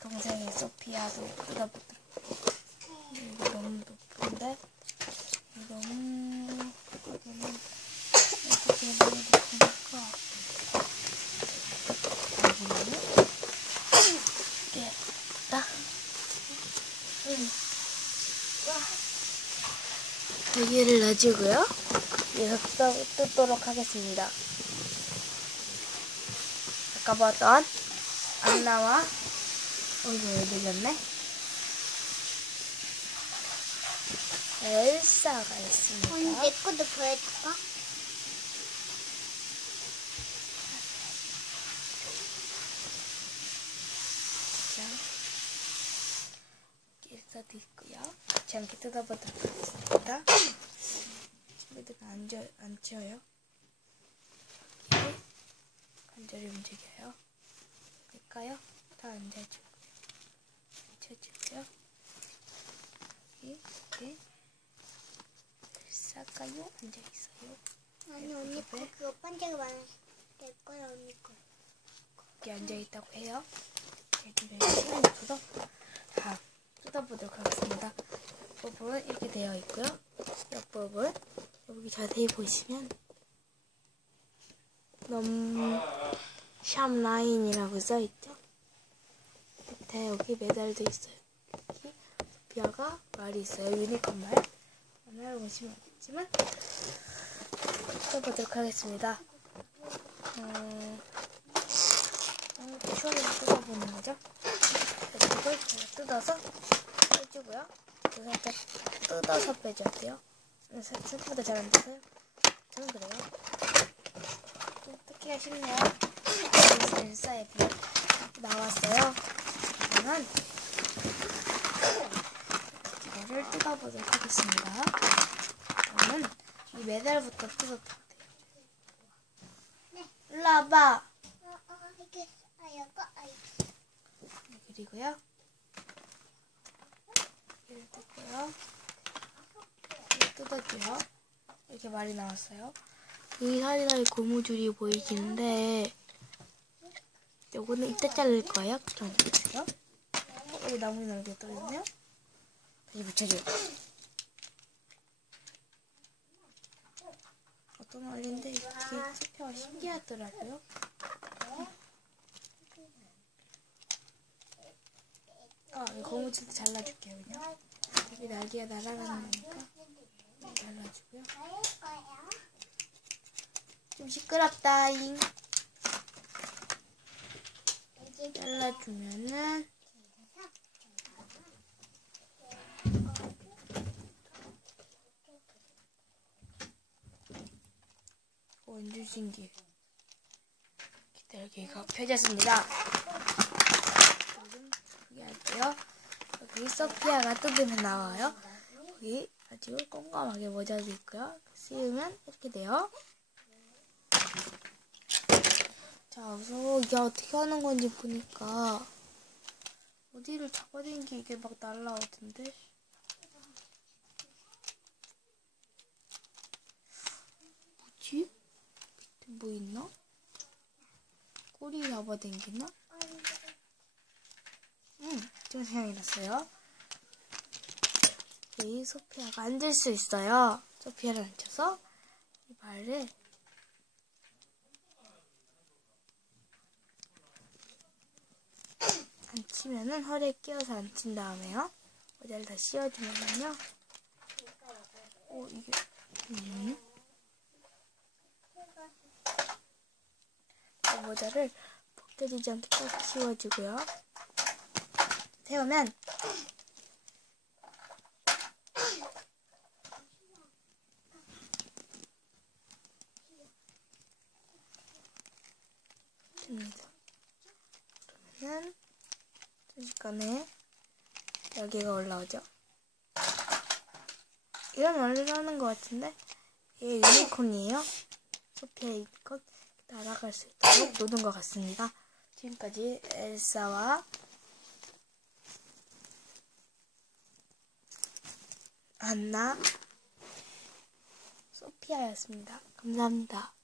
동생이 소피아도 뜯어보도록 이거 너무 높은데? 이거 너무 이거는 어떻게 너무 높으니까. 여기는 이렇게 딱 여기를 놔주고요. 여기서 뜯- 뜯도록 하겠습니다. 아까 봤던 안 나와 어이구 왜 늘렸네 엘사가 있습니다 언니 내 것도 보여줄까? 자, 일사도 있고요. 같이 함께 뜯어보도록 하겠습니다. 친구들가 앉아, 앉혀요. 이렇게 관절이 움직여요. 될까요? 다 앉아주고요. 앉혀주고요. 이렇게. 일사가요? 앉아있어요. 아니 언니 거 그거 반짝이. 내 거야 언니 거. 이렇게 앉아있다고 해요. 얘들을 시간이 없어서 다 뜯어보도록 하겠습니다. 부분 이렇게 되어 있고요. 옆부분 여기 자세히 보시면 너무 샵라인이라고 써있죠. 밑에 여기 메달도 있어요. 여기 소피아가 말이 있어요. 유니콘 말. 오늘 보시면 알겠지만 뜯어보도록 하겠습니다. 음, 어, 추억을 뜯어보는 거죠. 이걸 뜯어서 빼주고요. 또 살짝 뜯어서 빼줘야 돼요. 생각보다 잘안 뜯어요. 저는 그래요. 좀 뜯기가 쉽네요. 일사에 비해 나왔어요. 그러면 이거를 뜯어보도록 하겠습니다. 저는 이 메달부터 뜯어도 돼요. 일로 와봐. 어, 어, 이게 아 이거 아. 그리고요. 이를 뜯고요. 이를 뜯어줘요. 이렇게 말이 나왔어요. 이 사이사이 고무줄이 보이시는데 요거는 이따 자를 거예요. 좀 보세요. 어, 여기 나무에 날개 떠있네요. 다시 붙여줘요. 어떤 원리인데 이게 소표가 신기하더라고요. 아, 이 고무줄도 잘라줄게요, 그냥. 여기 날개가 날아가는 거니까. 잘라주고요. 좀 시끄럽다잉. 잘라주면은. 신기해. 날개가 펴졌습니다. 지금 소개할게요. 여기 소피아가 뜯으면 나와요. 여기 아주 꼼꼼하게 모자도 있고요. 씌우면 이렇게 돼요. 자, 우선 이게 어떻게 하는 건지 보니까 어디를 잡아당기 이게 막 날라오던데. 뭐지? 밑에 뭐 있나? 꼬리 잡아당기나? 응, 좀 생각이 났어요. 이 소피아가 앉을 수 있어요. 소피아를 앉혀서 이 발을 앉히면은 허리에 끼워서 앉힌 다음에요. 모자를 다 씌워주면요. 오, 이게, 음. 이 모자를 벗겨지지 않게 딱 씌워주고요. 세우면 됩니다. 그러면 순식간에 여기가 올라오죠. 이런 원리로 하는 것 같은데 얘 유니콘이에요. 소피아의 것 날아갈 수 있도록 놓은 것 같습니다. 지금까지 엘사와 안나 소피아였습니다. 감사합니다.